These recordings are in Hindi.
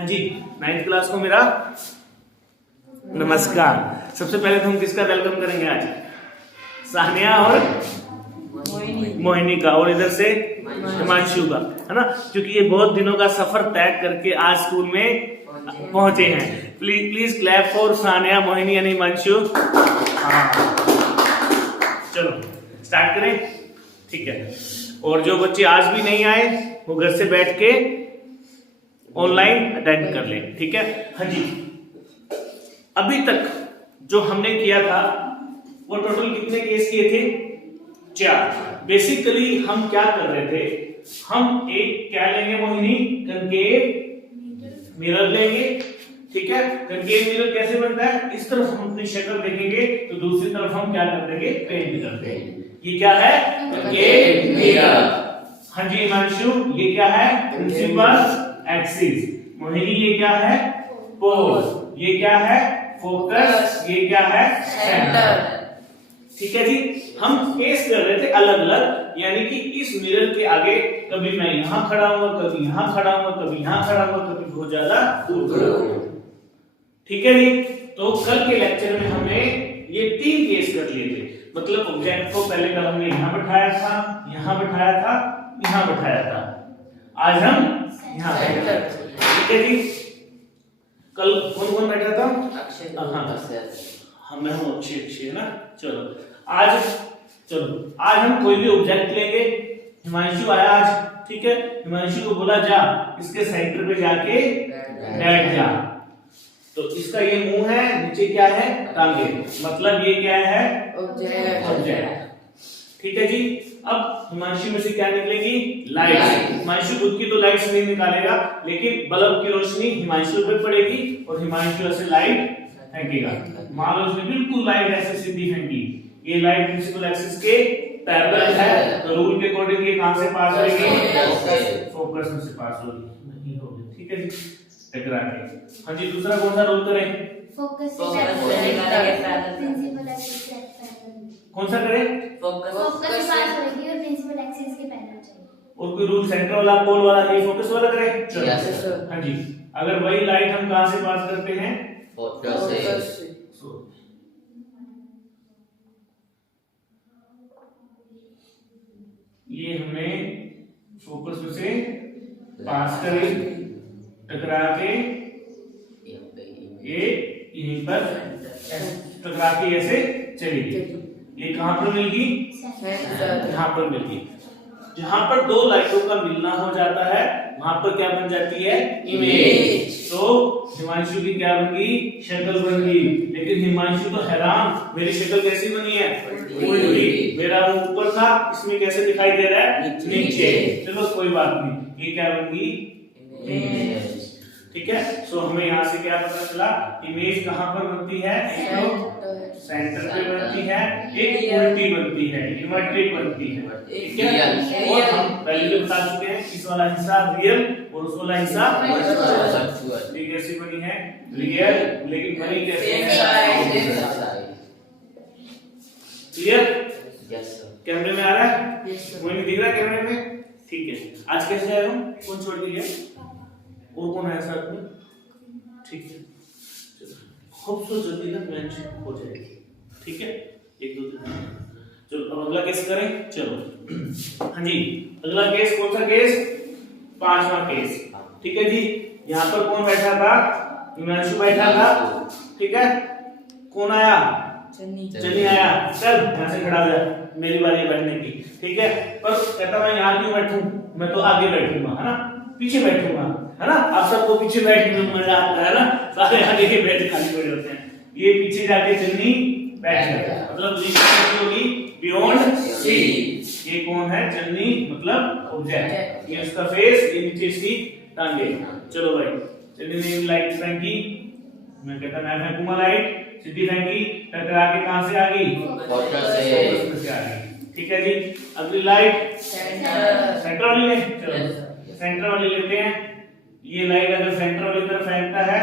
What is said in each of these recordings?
हाँ जी, 9th क्लास को मेरा नमस्कार। सबसे पहले तो हम किसका वेलकम करेंगे आज? सानिया और मोहिनी का, और इधर से हिमांशु का, है ना, क्योंकि ये बहुत दिनों का सफर तय करके आज स्कूल में पहुंचे हैं। Please clap for Sania, Mohini and Himanshu. हाँ, चलो स्टार्ट करें, ठीक है। और जो बच्चे आज भी नहीं आए वो घर से बैठ के ऑनलाइन अटेंड कर लें, ठीक है। हाँ जी, अभी तक जो हमने किया था वो टोटल कितने केस किए थे? 4। बेसिकली हम क्या कर रहे थे, हम एक क्या लेंगे मोहिनी, कंकेव मिरर लेंगे, ठीक है। कंकेव मिरर कैसे बनता है? इस तरफ हम अपनी शक्ल देखेंगे तो दूसरी तरफ हम क्या कर देंगे, पेंट कर देंगे। ये क्या है? Concave mirror. हाँ जी हिमांशु, ये क्या है? Principal axis. मोहिनी ये क्या है? पोज। ये क्या है? फोकस। ये क्या है? सेंटर। ठीक है जी। हम केस कर रहे थे अलग अलग, यानी कि इस मिरर के आगे कभी मैं यहां खड़ा हुआ, कभी यहां खड़ा हुआ, कभी यहां खड़ा हुआ, कभी बहुत ज्यादा दूर खड़ा हुआ, ठीक है जी। तो कल के लेक्चर में हमने ये 3 केस कर लिए थे। मतलब ऑब्जेक्ट को पहले कल हमने यहां बैठाया था, यहां बैठाया था, यहां बैठाया था। आज हम यहां बैठे, ठीक है जी। कल कौन कौन बैठा था? अक्षय। हाँ, मैं हूं अक्षय, है ना। चलो आज हम कोई भी ऑब्जेक्ट लेंगे। हिमांशु आया आज, ठीक है। हिमांशु को बोला जा इसके सेंटर पे जाके बैठ जा। तो इसका ये मुंह है, नीचे क्या है? टांगे। मतलब ये क्या है? ऑब्जेक्ट, ठीक है जी। अब हिमांशु में से क्या निकलेगी? लाइट। हिमांशु खुद की तो लाइट्स नहीं निकालेगा, लेकिन बल्ब की रोशनी हिमांशु पे पड़ेगी और हिमांशु ऐसे लाइट फेंकेगा। मान लो उसने बिल्कुल लाइट ऐसे सीधी फेंकी, ये लाइट प्रिंसिपल एक्सिस के पैरेलल है, तो रूल के अकॉर्डिंग ये कहां से पास होगी? फोकस में से पास होगी, नहीं होगी, ठीक है जी। टकरा के। हाँ जी, दूसरा कौन सा रूल करें? फोकस से प्रिंसिपल एक्सिस के पैरेलल। कौन सा करें? फोकस से पास होगी और प्रिंसिपल एक्सिस के पैरेलल चाहिए। और कोई रूल सेंटर वाला, पोल वाला, ये फोकस वाला करें? चलो। हाँ जी, अगर वही लाइट हम कहां से पास करते हैं? फोकस से। ये हमने फोकस में से पास करी, टकरा के ये यहीं पर टकरा के ऐसे चली गई। ये कहां पर मिल गई? यहां पर मिल गई। जहां पर 2 लाइटों का मिलना हो जाता है वहां पर क्या बन जाती है? इमेज। तो हिमांशु की क्या बन गई? शक्ल बन गई। लेकिन हिमांशु तो हैरान, मेरी शक्ल कैसी बनी है? उल्टी। मेरा मुंह ऊपर था, इसमें कैसे दिखाई दे रहा है? नीचे। चलो कोई बात नहीं, ये क्या बन गई? इमेज, ठीक है। सो हमें यहाँ से क्या पता चला? इमेज कहाँ पर बनती है? सेंटर पे बनती है, एक उल्टी बनती है, इन्वर्टेड बनती है, ठीक है। और हम पहले बता चुके हैं इस वाला हिस्सा रियल और उस वाला हिस्सा वर्चुअल। ये कैसी बनी है? रियल, लेकिन बनी कैसे है? क्लियर? कैमरे में आ रहा है? मुझे दिख रहा है कैमरे में? ठीक है। आज कैसे आए हम? कौन छोड़ के गया? और कौन है साथ में? ठीक है, खूबसूरत जल्दी तक मैच हो जाएगी, ठीक है। 1 2 3। चलो अब अगला केस करें। चलो हाँ जी, अगला केस कौन सा केस? 5वां केस, ठीक है जी। यहाँ पर कौन बैठा था? हिमांशु बैठा था, ठीक है। कौन आया? चन्नी आया। चल यहाँ से खड़ा हो जा, मेरी बारी बैठने की, ठीक है। पर कहता मैं यहाँ क्यों बैठूं, मैं तो आगे बैठूंगा, है ना, पीछे बैठूंगा, है ना। आप सबको पीछे बैठने में मजा आता है ना, सारे आगे के बैठ खाली पड़े होते हैं। ये पीछे जाके चन्नी बैठ जाता है, मतलब होगी बियॉन्ड सी। ये कौन है? चन्नी, मतलब ऑब्जेक्ट। ये उसका फेस, ये नीचे इसकी टांगे। चलो भाई, चन्नी ने लाइट फेंकी, मैं कहता मैं फेंकूंगा लाइट, सीधी फेंकी, टकरा के कहां से आ गई? फोकस से आ गई, ठीक है जी। अगली लाइट सेंटर वाली ले, चलो सेंटर वाली लेते हैं। ये लाइट अगर सेंटर वाली तरफ फेंकता है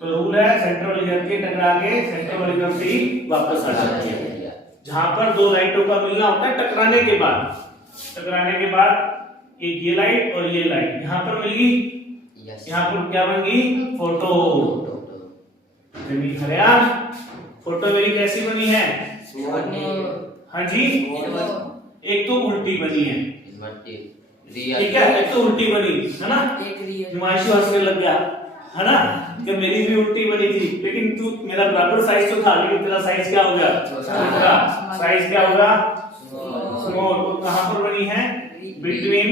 तो रूल है सेंटर वाली जाती है, टकरा के सेंटर वाली तरफ से ही वापस आ जाती है। जहां पर 2 लाइटों का मिलना होता है टकराने के बाद एक ये लाइट और ये लाइट यहां पर मिल गई, यहाँ पर क्या बन गई? फोटो। अरे यार, फोटो मेरी कैसी बनी है? हाँ जी, एक तो उल्टी बनी है, ठीक है, एक तो उल्टी बनी है ना, हिमांशु हंसने लग गया है ना कि मेरी भी उल्टी बनी थी, लेकिन तू मेरा बराबर साइज तो था, लेकिन तेरा साइज क्या हो गया? छोटा। साइज क्या होगा? स्मॉल। तो कहां पर बनी है? Between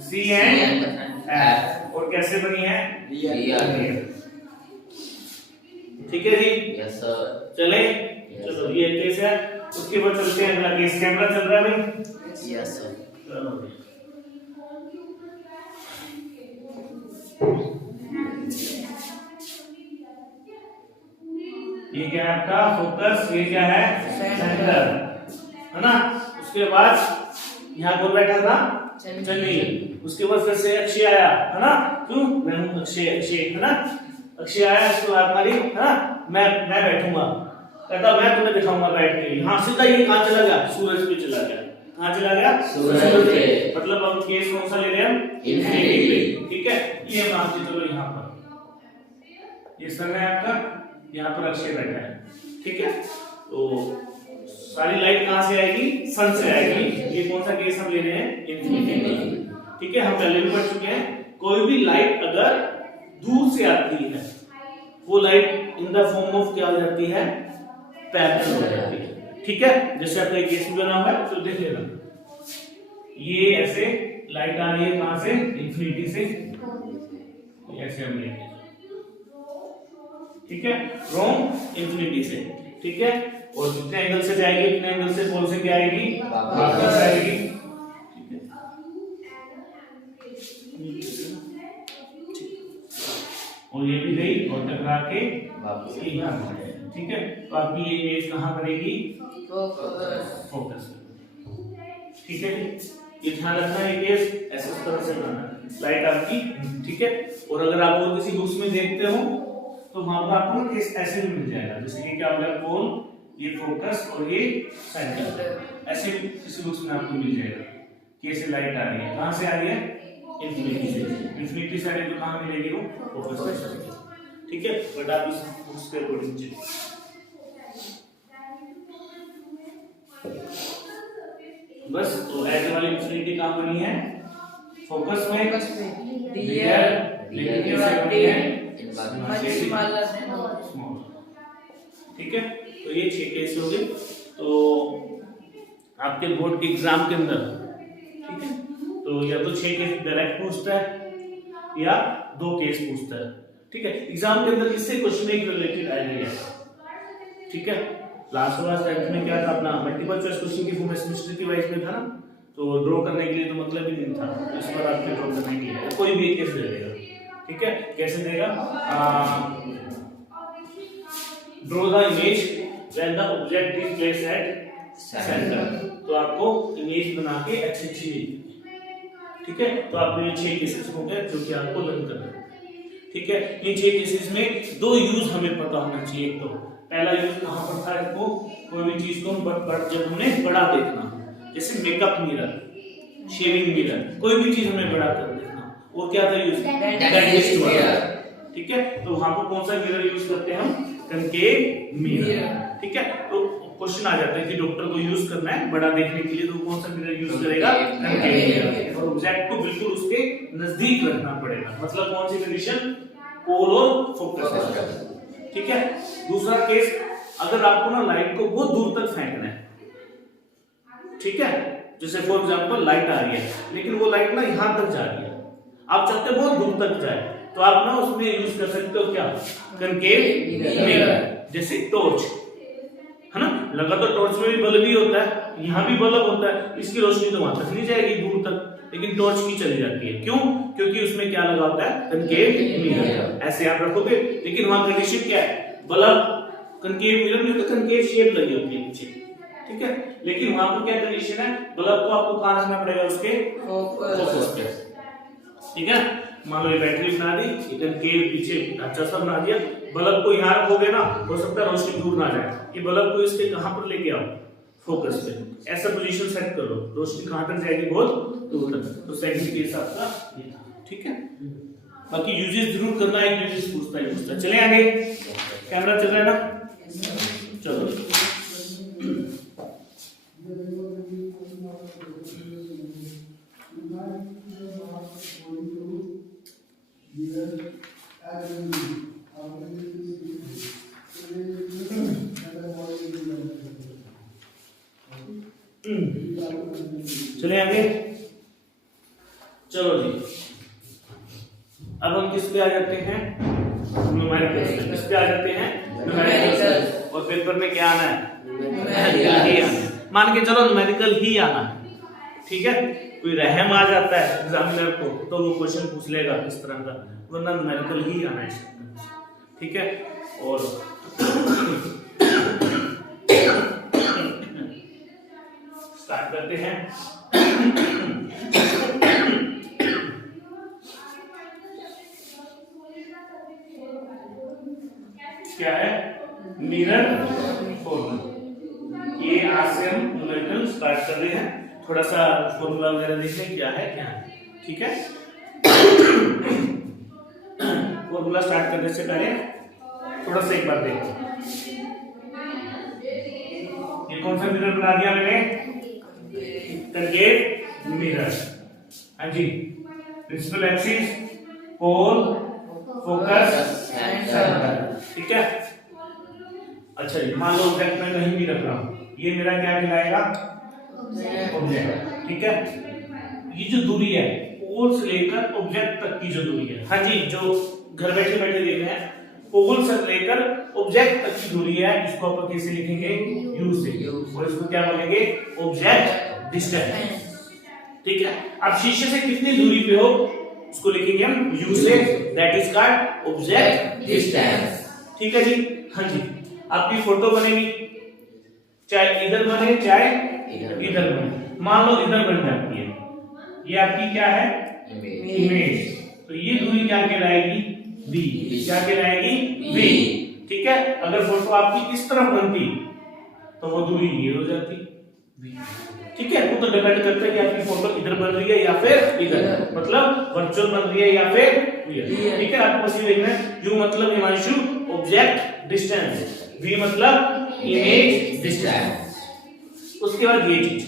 C and F. और कैसे बनी है? ठीक है जी, यस सर। चले चलो, ये केस है। उसके बाद चलते हैं अगला केस। कैमरा चल रहा है भाई? Yes sir. चलो, ये क्या है आपका? फोकस। ये क्या है? सेंटर, है ना। उसके बाद यहाँ कौन बैठा था? चन्नी। उसके बाद फिर से अक्षय आया, है ना। क्यों? मैं हूँ अक्षय, अक्षय, है ना। अक्षय आया, उसको हाथ मारी, है ना। मैं बैठूंगा, कहता मैं तुम्हें दिखाऊंगा बैठ के। यहाँ सीधा ये कहाँ चला गया? सूरज पे चला गया। कहाँ चला गया? सूरज पे। मतलब हम केस कौन सा ले रहे हैं? इंफिनिटी पे, ठीक है। ये मान के चलो, यहाँ पर ये सन है आपका, यहाँ पर अक्षय बैठा है, ठीक है। तो सारी लाइट कहाँ से आएगी? सन से आएगी। ये कौन सा केस हम ले रहे हैं? इंफिनिटी, ठीक है। हम पहले भी पढ़ चुके हैं, कोई भी लाइट अगर दूर से आती है, वो light in the form of क्या हो जाती है? पैरेलल हो जाती है, ठीक है। जैसे आपका केस भी बना हुआ है, तो देख लेना, ये ऐसे लाइट आ रही है कहां से? इंफिनिटी से, ऐसे हम लेंगे, ठीक है, फ्रॉम इंफिनिटी से, ठीक है। और कितने एंगल से जाएगी? कितने एंगल से? पोल से क्या आएगी? वापस आएगी, ठीक है। और ये भी गई और टकरा के वापस यहाँ आ जाएगी, ठीक है। तो आपकी ये केस कहाँ करेगी? फोकस, ठीक है। ये ध्यान रखना, ये केस ऐसे इस तरह से बनाना है, लाइट आपकी, ठीक है। और अगर आप और किसी बुक्स में देखते हो तो वहां पर आपको केस ऐसे भी मिल जाएगा, जैसे कि क्या हो गया? पोल, ये फोकस और ये सेंटर, ऐसे भी किसी बुक्स में आपको मिल जाएगा कि ऐसे लाइट आ रही है। कहां से आ रही है? इंफिनिटी से। इंफिनिटी से आ रही है तो कहां मिलेगी? वो फोकस से, ठीक है। बट आप इस बुक्स के अकॉर्डिंग चेक। बस, तो ऐसे वाली इंफिनिटी कहां बनी है? फोकस में, लेकिन कैसे बनी है? स्मॉल, ठीक है। तो ये 6 केस हो गए। तो आपके बोर्ड के एग्जाम के अंदर, ठीक है, तो या तो 6 केस डायरेक्ट पूछता है या 2 केस पूछता है, ठीक है। एग्जाम के अंदर इससे क्वेश्चन एक रिलेटेड आएगा, ठीक है। लास्ट वाला टेंथ में क्या था अपना? मल्टीपल चॉइस क्वेश्चन की फॉर्मेशन हिस्ट्री वाइज में था ना, तो ड्रॉ करने के लिए तो मतलब ही नहीं था, इस बार आपके ड्रॉ करने के लिए कोई भी एक केस दे देगा, ठीक है। कैसे देगा? Draw the image when the object is placed at centre. तो आपको इमेज बना के अच्छी, ठीक है। तो आपको ये 6 केसेस हो गए जो कि आपको लर्न करना है, ठीक है। इन 6 केसेस में 2 यूज हमें पता होना चाहिए। एक तो पहला यूज कहां पर था? इसको कोई भी चीज को जब हमने बड़ा देखना, जैसे मेकअप मिरर, शेविंग मिरर, कोई भी चीज हमें बड़ा कर देखना, और क्या था यूज? डेंटिस्ट मिरर, ठीक है। तो वहां पर कौन सा मिरर यूज करते हैं हम? कनकेव मिरर, ठीक है। तो क्वेश्चन आ जाता है कि डॉक्टर को यूज करना है बड़ा देखने के लिए, तो कौन सा मिरर यूज करेगा? Concave mirror. और ऑब्जेक्ट को बिल्कुल उसके नजदीक रखना पड़ेगा, मतलब कौन सी कंडीशन? पोल और फोकस, ठीक है। दूसरा केस, अगर आपको ना लाइट को बहुत दूर तक फेंकना है, ठीक है, जैसे फॉर एग्जांपल लाइट आ रही है, लेकिन वो लाइट ना यहां तक जा रही है, आप चाहते हो बहुत दूर तक जाए, तो आप ना उसमें यूज कर सकते हो क्या? कनकेव मिरर, जैसे टॉर्च, है ना। लगा तो टॉर्च में भी बल्ब ही होता है, यहाँ भी बल्ब होता है, इसकी रोशनी तो वहां तक नहीं जाएगी दूर तक, लेकिन टॉर्च की चली जाती है। क्यों? क्योंकि उसमें क्या लगा होता है? Concave mirror. ऐसे आप रखोगे, लेकिन वहां कंडीशन क्या है? बल्ब, कनकेव मिरर में तो कनकेव शेप लगी होती है पीछे, ठीक है। लेकिन वहां पर क्या कंडीशन है? बल्ब को आपको कहां रखना पड़ेगा? उसके फोकस पे, ठीक है। मान लो ये बैटरी बना दी, इधर के पीछे ढांचा सा बना दिया, बल्ब को यहाँ रखोगे ना, हो सकता है रोशनी दूर ना जाए, ये बल्ब को इसके कहां पर लेके आओ? फोकस पे। ऐसा पोजीशन सेट करो, रोशनी कहां तक जाएगी? बहुत दूर तक। तो सेकंड केस आपका ये था, ठीक है। बाकी यूजेस जरूर करना, एक यूजेस पूछता है। चले आगे, कैमरा चल रहा है ना, चलो। चले आगे, चलो जी। अब हम किस पे आ जाते हैं, न्यूमेरिकल्स। किस पे आ जाते हैं, न्यूमेरिकल्स। और पेपर में क्या आना है, न्यूमेरिकल ही आना है। मान के चलो न्यूमेरिकल ही आना है, ठीक है। कोई रहम आ जाता है एग्जामिनर को तो वो क्वेश्चन पूछ लेगा इस तरह का, वरना न्यूमेरिकल ही आना है, ठीक है। और स्टार्ट करते हैं। क्या है, मिरर फॉर्मूला। ये आज से हम न्यूमेरिकल स्टार्ट कर रहे हैं। थोड़ा सा फॉर्मूला वगैरह देख लें क्या है, ठीक है। फॉर्मूला स्टार्ट करने से पहले थोड़ा सा एक बार देखो, ये कौन सा मिरर बना दिया मैंने, कंकेव मिरर। हाँ जी, प्रिंसिपल एक्सिस, पोल, फोकस, सेंटर, ठीक है। अच्छा जी, मान लो ऑब्जेक्ट में कहीं भी रख रहा हूं, ये मेरा क्या कहलाएगा, ऑब्जेक्ट, ठीक है। ये जो दूरी है पोल से लेकर ऑब्जेक्ट तक की जो दूरी है, हाँ जी, जो घर बैठे बैठे देख रहे हैं, पोल से लेकर ऑब्जेक्ट तक की दूरी है, इसको अपन कैसे लिखेंगे, यू से, और इसको क्या बोलेंगे, ऑब्जेक्ट डिस्टेंस, ठीक है। अब शीशे से कितनी दूरी पे हो उसको लिखेंगे हम यू से, that is called object distance, ठीक है जी। हाँ जी, आपकी फोटो बनेगी, चाहे इधर बने चाहे इधर बने। मान लो इधर बन जाती है, ये आपकी क्या है, इमेज, तो ये दूरी क्या कहलाएगी, v, क्या कहलाएगी, v, ठीक है। अगर फोटो आपकी इस तरफ बनती तो वो दूरी ये हो जाती v, ठीक है। वो तो डिपेंड करता है कि आपकी फोटो इधर बन रही है या फिर इधर, मतलब वर्चुअल बन रही है या फिर रियल, ठीक है। आपको बस ये देखना है, u मतलब हिमांशु ऑब्जेक्ट डिस्टेंस, v मतलब इमेज डिस्टेंस। उसके बाद ये चीज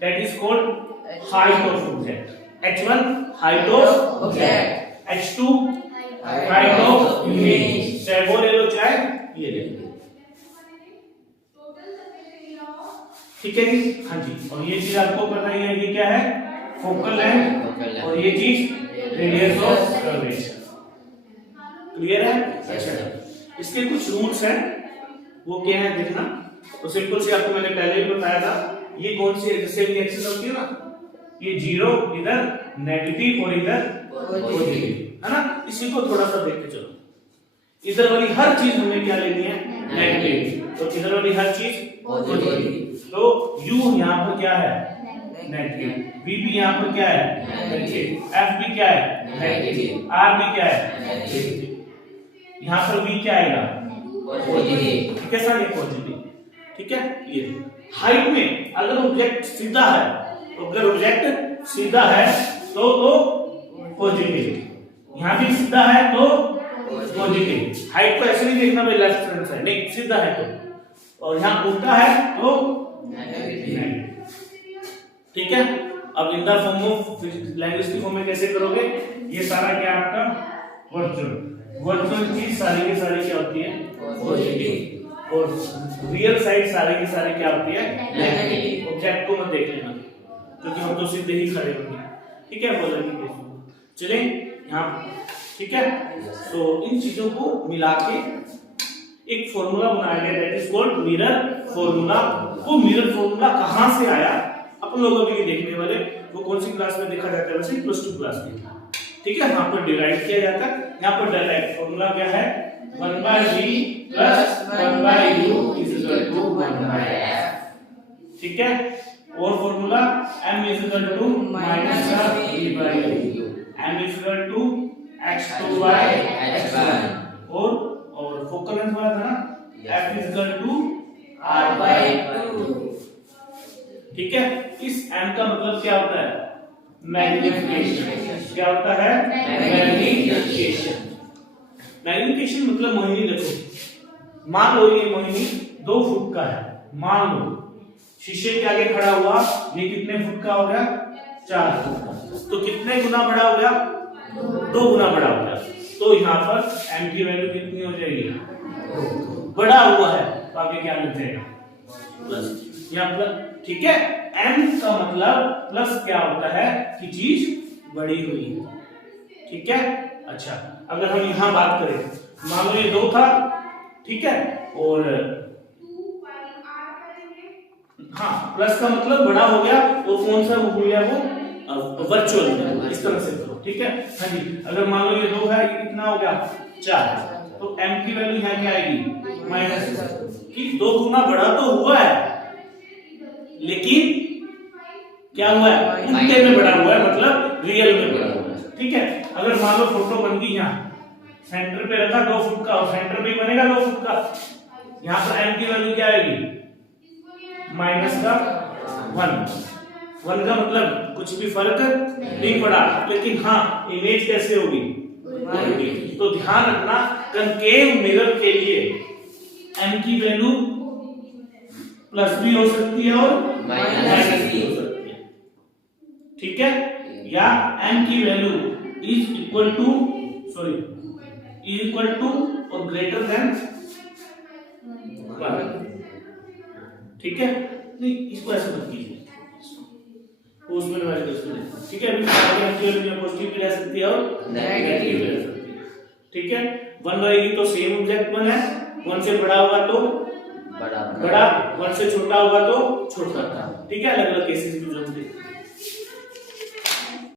that is called height of object, h1 height of object, h2 height of image, चाहे वो ले लो चाहे ये ले लो, ठीक है जी। हाँ जी, और ये चीज आपको पता ही है, ये क्या है, फोकल लेंथ, और ये चीज रेडियस ऑफ कर्वेचर, क्लियर है। अच्छा, इसके कुछ रूल्स हैं, वो क्या है देखना। तो सिंपल से आपको मैंने पहले ही बताया था, ये कौन सी जैसे भी एक्सिस होती है ना, ये जीरो इधर नेगेटिव और इधर पॉजिटिव, है ना। इसी को थोड़ा सा देखते चलो, इधर वाली हर चीज हमें क्या लेनी है, नेगेटिव, तो इधर वाली हर चीज पॉजिटिव। तो u यहाँ पर क्या है, नेगेटिव, v भी यहाँ पर क्या है, नेगेटिव, f भी क्या है, नेगेटिव, r भी क्या है, नेगेटिव, यहाँ पर v क्या आएगा, पॉजिटिव, ठीक है सर, ये पॉजिटिव, ठीक है। ये हाइट में अगर ऑब्जेक्ट सीधा है, अगर ऑब्जेक्ट सीधा है तो पॉजिटिव, यहाँ भी सीधा है तो पॉजिटिव। हाइट को ऐसे नहीं देखना भाई लेफ्ट फ्रंट साइड, नहीं, सीधा है तो, और यहाँ उल्टा है तो नेगेटिव, ठीक है। अब in the form of language की फॉर्म में कैसे करोगे, ये सारा क्या आपका वर्चुअल चीज सारी की सारी क्या होती है, पॉजिटिव, और रियल साइड सारे के सारे क्या होती है, नेगेटिव। ऑब्जेक्ट को मत देख लेना क्योंकि हम तो सीधे ही खड़े होंगे, ठीक है। बोलेंगे चले यहाँ, ठीक है। तो इन चीजों को मिला के एक फॉर्मूला बनाया गया, that is called mirror formula. वो मिरर फॉर्मूला कहां से आया अपन लोगों भी देखने वाले, वो कौन सी क्लास में देखा जाता है, वैसे +2 क्लास में, ठीक है। यहाँ पर डिराइव किया जाता है, यहाँ पर डायरेक्ट फॉर्मूला क्या है, 1/v + 1/u = 1/f, ठीक है। और formula m = -v/u, m = x2/x1, और फोकल लेंथ वाला था ना, f = r/2, ठीक है। इस m का मतलब क्या होता है, मैग्निफिकेशन। क्या होता है? मैग्निफिकेशन। मैग्निफिकेशन मतलब मोहिनी देखो, मान लो ये मोहिनी 2 फुट का है, मान लो शीशे के आगे खड़ा हुआ, ये कितने फुट का हो गया? 4 फुट का। तो कितने गुना बड़ा हो गया? 2 गुना बड़ा हो गया। तो यहाँ पर m की वैल्यू कितनी हो जाएगी? बड़ा हुआ है तो आगे क्या लिख देगा? प्लस। यहाँ प्लस, ठीक है। m का मतलब प्लस क्या होता है कि चीज बड़ी हुई है, ठीक है। अच्छा, अगर हम यहाँ बात करें, मान लो ये 2 था, ठीक है, और हाँ प्लस का मतलब बड़ा हो गया, तो कौन सा हो गया? वो वर्चुअल, इस तरह से करो, ठीक है। हाँ जी, अगर मान लो ये 2 है, ये कितना हो गया? 4, तो m की वैल्यू यहाँ क्या आएगी? माइनस, कि 2 गुना बड़ा तो हुआ है, लेकिन क्या हुआ है? उल्टे में बड़ा हुआ है, मतलब रियल में बड़ा हुआ है, ठीक है। अगर मान लो फोटो बन गई, यहाँ सेंटर पे रखा 2 फुट का, और सेंटर पे ही बनेगा 2 फुट का, यहाँ पर m की वैल्यू क्या आएगी? माइनस का 1 का मतलब कुछ भी फर्क नहीं पड़ा, लेकिन हाँ इमेज कैसे होगी? तो ध्यान रखना, कनकेव मिरर के लिए m की वैल्यू प्लस भी हो सकती है और माइनस भी हो सकती है, ठीक है। या m की वैल्यू इज इक्वल टू और ग्रेटर देन 1, ठीक है। नहीं, इसको ऐसे मत कीजिए, उसमें डिवाइड कर सकते, ठीक है। अभी पॉजिटिव भी रह सकती है और नेगेटिव भी रह सकती है, ठीक है। 1 रहेगी तो सेम ऑब्जेक्ट 1 है, 1 से बड़ा होगा तो बड़ा, 1 से छोटा होगा तो छोटा, ठीक है। अलग अलग केसेस भी जो